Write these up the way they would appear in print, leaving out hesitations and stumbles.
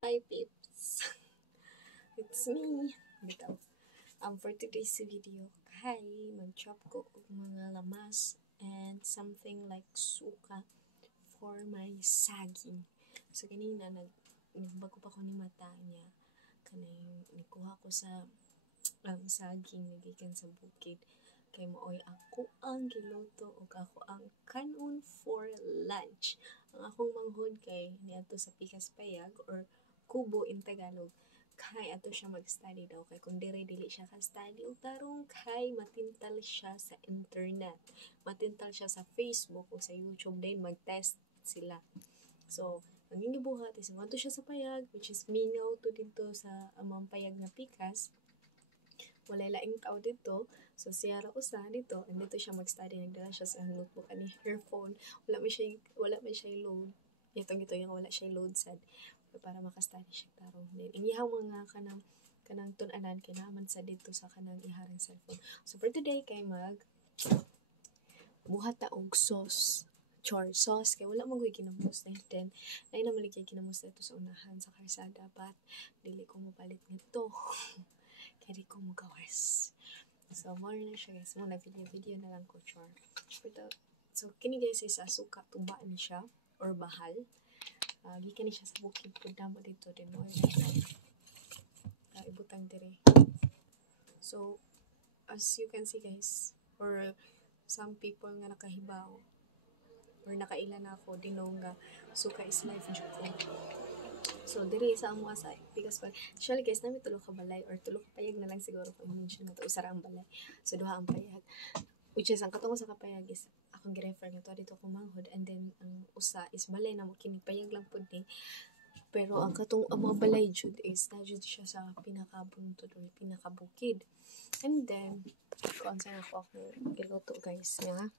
Hi peeps! It's me! Bitaw. For today's video, mag-chop ko og mga lamas and something like suka for my saging. So, kanina, nagbago pa ko ni mata niya. Kanay, nikuha ko sa saging, nagikan sa bukid. Kay maoy ako ang giluto o ako ang kanon for lunch. Ang akong manghod kay niadto sa Pikas Payag or Kubo in Tagalog. Kay ato siya mag-study daw kay kung dili siya ka-study o tarong kay matintal siya sa internet. Matintal siya sa Facebook o sa YouTube din mag-test sila. So, ang gibuhat is mo siya sa payag which is mingaw to dito sa amang payag na Pikas. Wala laing tao dito. So, siya ra usa dito. And dito siya mag-study. Nagdala siya sa notebook ani earphone. Wala man siya load. Itong yung wala siya load sad. Para maka-study siya tarong. Then, inyahang mga kanang tunanan kinaman sa dito sa kanang iharang cellphone. So, for today, kay buhat ta og sauce. Char sauce. Kaya wala mong kinamos na then na naman kay kinamos na ito sa unahan sa karsada. But, dili ko mapalit nito. Kaya ko mo gawas. So, more na siya guys. Muna video na lang ko, char. So, kini guys is suka. Tuba ni siya. Or bahal. Gikan ni siya sa bukid. Punta mo dito din. Or ibutang dire. So, as you can see guys, or some people nga nakahibaw, or nakaila na ako, dinong nga suka is life juko. So, dire sa amo asa because actually guys, nami tulo ka balay or tulo ka payag na lang siguro kung i-mention na to usara ang balay. So, duha ang payag. Which is, ang katungo sa kapayag is akong gi-refer nga to dito ko manghod and then ang usa is balay na mo kinipayag lang pud ni. Pero ang katong mga balay jud is na jud siya sa pinakabuntod or pinakabukid. And then, kung saan ako giluto guys nga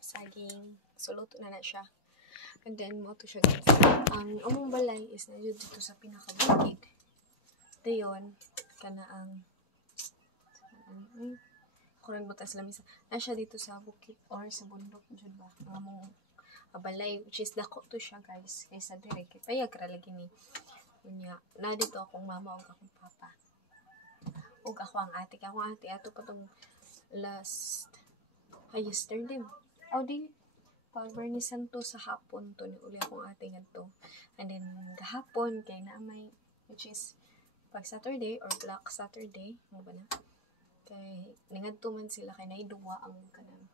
saging. So, luto na siya. And then, mo to siya guys. Ang among balay is na dito sa pinakabukid. Dayon, kana ang kurang butas lamisa. Na siya dito sa bukid or sa bundok dyan ba? Ang among balay, which is dako to siya guys. Kaysa dire, kay payag ra lagi ni. Kunya, na dito akong mama o akong papa. O ako ang ate. Akong ate, ato pa tong yesterday. O di, pag Bernie Santo sa hapon to ni uli akong ate nga to. And then gahapon kay na may which is pag Saturday or Black Saturday, mo ba na? Kay ningadto man sila kay naiduwa ang kanang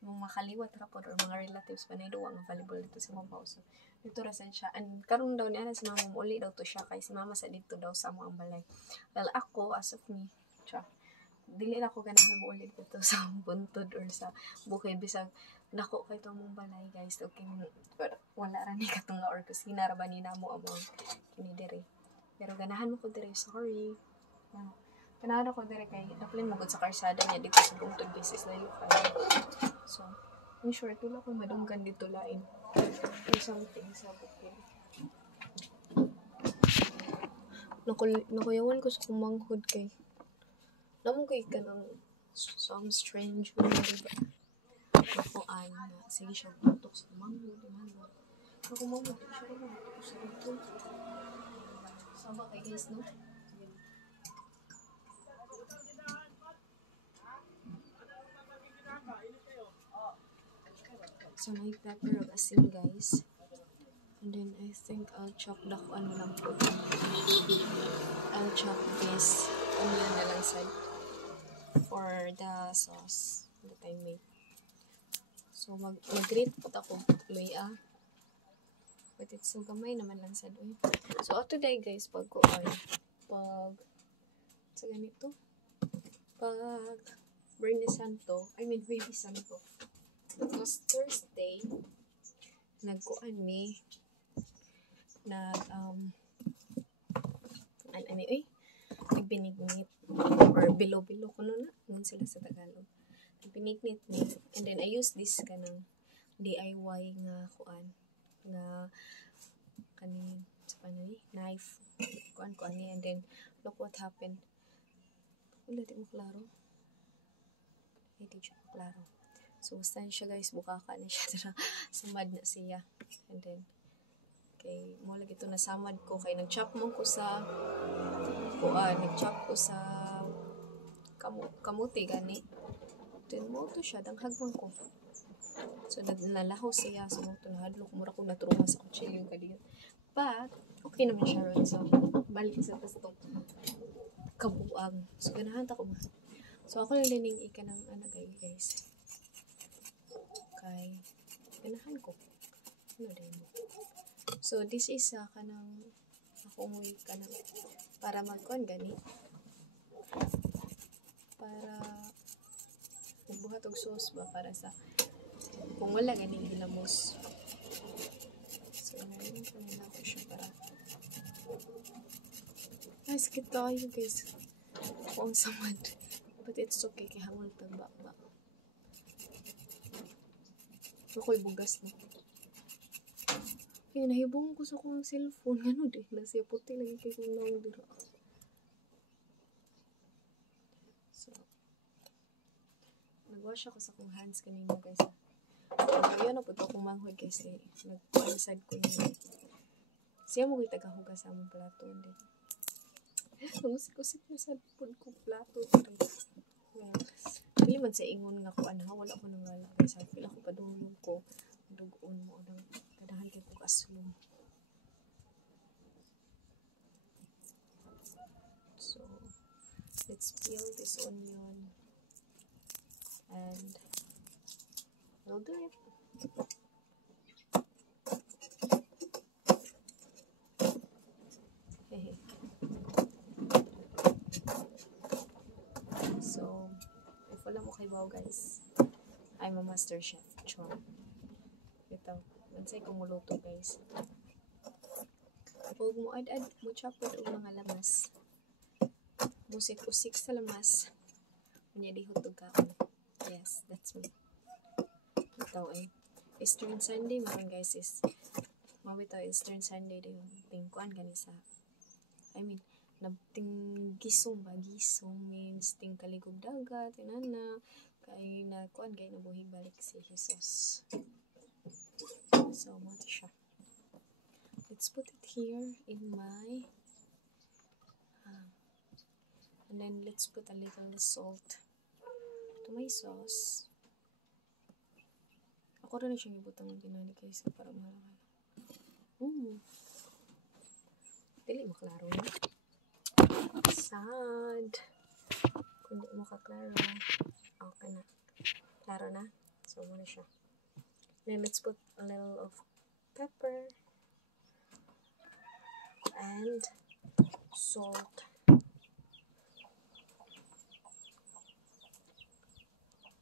mga makaliwat ra pod or mga relatives pa naiduwa ang volleyball dito sa Mabaw. So dito ra sad siya. And karon daw niya si mama uli daw to siya kay si mama sa dito daw sa mo ang balay. Well ako as of me, dili na ko ganahan mo ulit dito sa buntod or sa bukid bisag nako kay to mong balay guys. Okay, wala ra ni katunga or kusina ra ba ni namo among kini dire. Pero ganahan mo ko dire, sorry. Ganahan ko dire kay daplin mo gud sa karsada niya dito sa buntod basis layo kay. So, in short, wala kong madunggan dito lain. Or something sa bukid. Nakuyawan ko sa kumanghod kay naman kay ka ng some strange way, diba? Nakuan na, sige siya butok sa manghod. Ako manghod, siya rin butok sa dito. Sama kay guys, no? So, may pepper of asin, guys. And then, I think I'll chop the kuan lang po. I'll chop this onion na lang side for the sauce that I made. So, mag-grate po ako. Luya. But it's so gamay naman lang sa doon. So, today guys, sa ganito, pag Bernie Santo, Baby Santo, last Thursday, nagbinignit, or bilo-bilo ko na, ngun sila sa Tagalog. Nagbinignit ni, and then I use this kanang DIY nga kaning sa panani knife kuan ni, and then look what happened. Wala di mo klaro. So saan siya guys, bukaka na siya sa mad na siya, and then Kay mo lagi ito nasamad ko kay nag-chop ko sa kamuti gani. Then mo to siya danghag man ko. So nalaho siya so mo to nahadlok mura ko naturuma sa kutsilyo kadiyo. But okay naman siya ron. So balik sa pasto kabuang. So ganahan ta ko ba. So ako lang lining ika ng guys. Kay ganahan ko. Ano din mo. So this is kanang akong way kanang para magkuan gani. Para magbuhat og sauce ba para sa kung wala ganing ginamos. So inayin ko na ako siya para sakit tayo guys. Ako ang samad. But it's okay kay hangol tagba ba. Ako'y bugas na. Kaya nahibong ko sa akong cellphone. Ano di? Nasiya puti lagi kay kong naong dira. So, nag-wash ako sa akong hands kanina guys. Ngayon na po ito akong manghod guys. Nag-pansad ko niya. Siya mo ko'y tagahugas sa among plato. Usik-usik na sa food ko plato. Well, pili man sa ingon nga ko ana wala ko nang wala guys. Pila ko padulong ko. Dugoon mo nang kadahan kay kong aslong. So, let's peel this onion. And we'll do it. So, if wala mo kay wow guys, I'm a master chef. Chua. Ito, mansay kong muluto guys. Huwag mo ad-ad, mo chopod o mga lamas. Musik-usik sa lamas. Kunya di hutog ka. Yes, that's me. Ito Eastern Sunday maron guys is mawito Eastern Sunday din yung tingkuan gani sa nabting gisong means ting kaligog dagat inana kay na kuan kay nabuhi balik si Jesus. So mo siya. Let's put it here in my and then let's put a little salt to my sauce. Ako rin siyang ibutang ng tinani kaysa para malaman. Dili maklaro na. Sad. Kung di mo kaklaro. Okay na. Klaro na. So, muna siya. Then, let's put a little of pepper. And salt.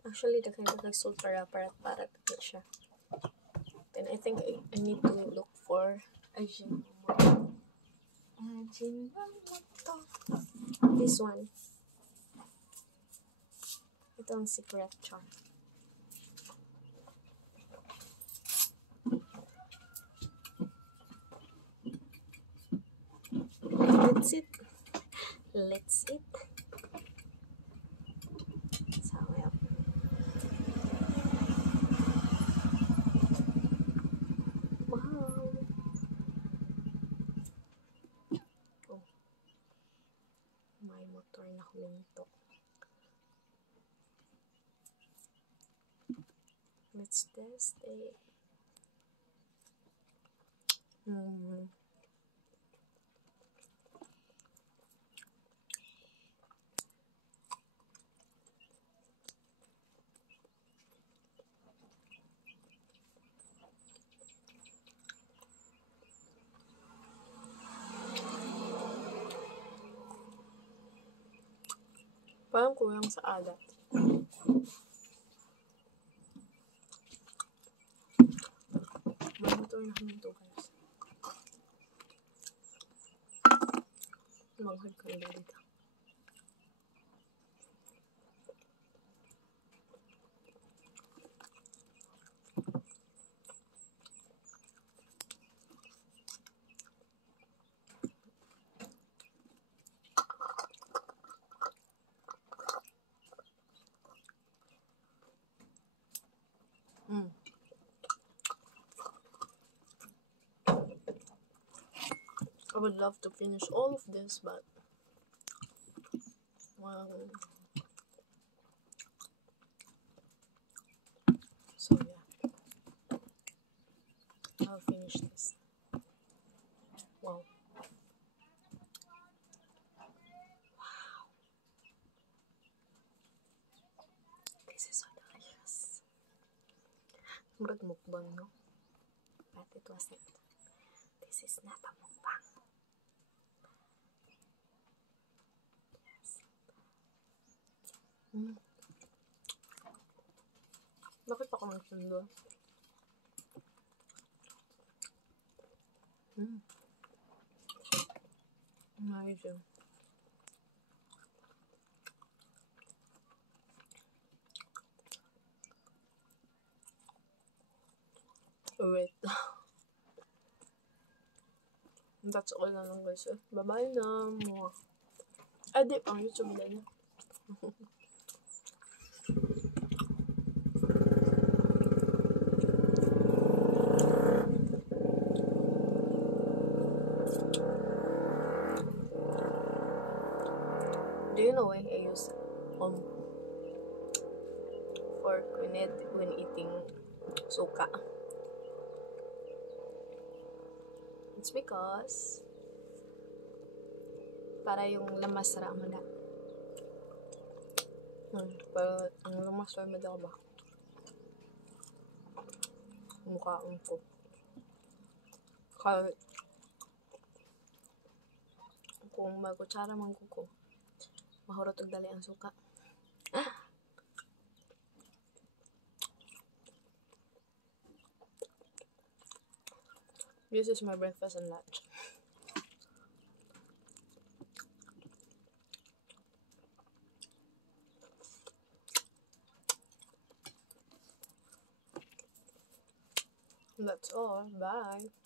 Actually, the kind of like salt para siya. Then, I think I need to look for Ajinomoto. This one. Ito ang secret charm. Let's eat. So, well. Wow. Oh. May motor na huminto. Let's test it. Parang kulang sa alat. Motor na huminto guys. Maghag ka na dito. I would love to finish all of this, but well, so yeah, I'll finish this. Wow. This is so delicious. Murag mukbang, no? But it wasn't. This is not a mukbang. Yes. Bakit ako nagsundo? Medyo. Wait. That's all na lang guys. Bye-bye na. Di, pang YouTube din. Do you know why I use fork when eating suka? It's because para yung lamas ramada. Pero ang lamas ramada ba? Mukhaan ko. Kahit kung magutsara man ko, mahurot og dali ang suka. This is my breakfast and lunch. That's all. Bye.